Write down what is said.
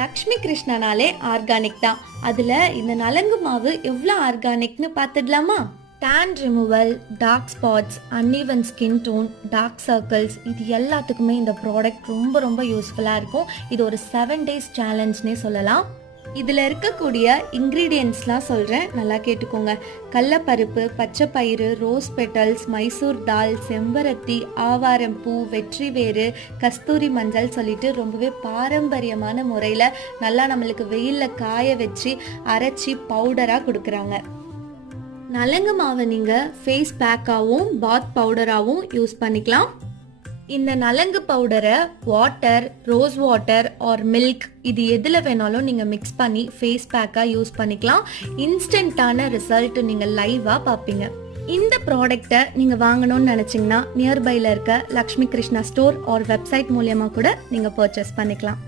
Lakshmi கிருஷ்ணனாலே organic தான். அதில் இந்த நலங்கு மாவு எவ்வளோ ஆர்கானிக்னு பார்த்துடலாமா? Tan removal, dark spots, uneven skin tone, dark circles, இது எல்லாத்துக்குமே இந்த ப்ராடக்ட் ரொம்ப ரொம்ப யூஸ்ஃபுல்லாக இருக்கும். இது ஒரு 7 days சேலஞ்ச்னே சொல்லலாம். இதில் இருக்கக்கூடிய இன்க்ரீடியன்ட்ஸ்லாம் சொல்கிறேன், நல்லா கேட்டுக்கோங்க. கடலப்பருப்பு, பச்சைப்பயிறு, ரோஸ் பெட்டல்ஸ், மைசூர் தால், செம்பருத்தி, ஆவாரம் பூ, வெற்றிவேறு, கஸ்தூரி மஞ்சள் சொல்லிட்டு ரொம்பவே பாரம்பரியமான முறையில் நல்லா நம்மளுக்கு வெயிலில் காய வச்சு அரைச்சி பவுடராக கொடுக்குறாங்க. நலங்கு மாவை நீங்கள் ஃபேஸ் பேக்காகவும் பாத் பவுடராகவும் யூஸ் பண்ணிக்கலாம். இந்த நலங்கு பவுடரை water, rose water or milk இது எதில் வேணாலும் நீங்கள் மிக்ஸ் பண்ணி ஃபேஸ் பேக்காக யூஸ் பண்ணிக்கலாம். இன்ஸ்டண்ட்டான ரிசல்ட் நீங்கள் லைவாக பார்ப்பீங்க. இந்த ப்ராடக்டை நீங்கள் வாங்கணும்னு நினச்சிங்கன்னா நியர்பையில் இருக்க Lakshmi Krishna store R website மூலியமாக கூட நீங்கள் பர்ச்சேஸ் பண்ணிக்கலாம்.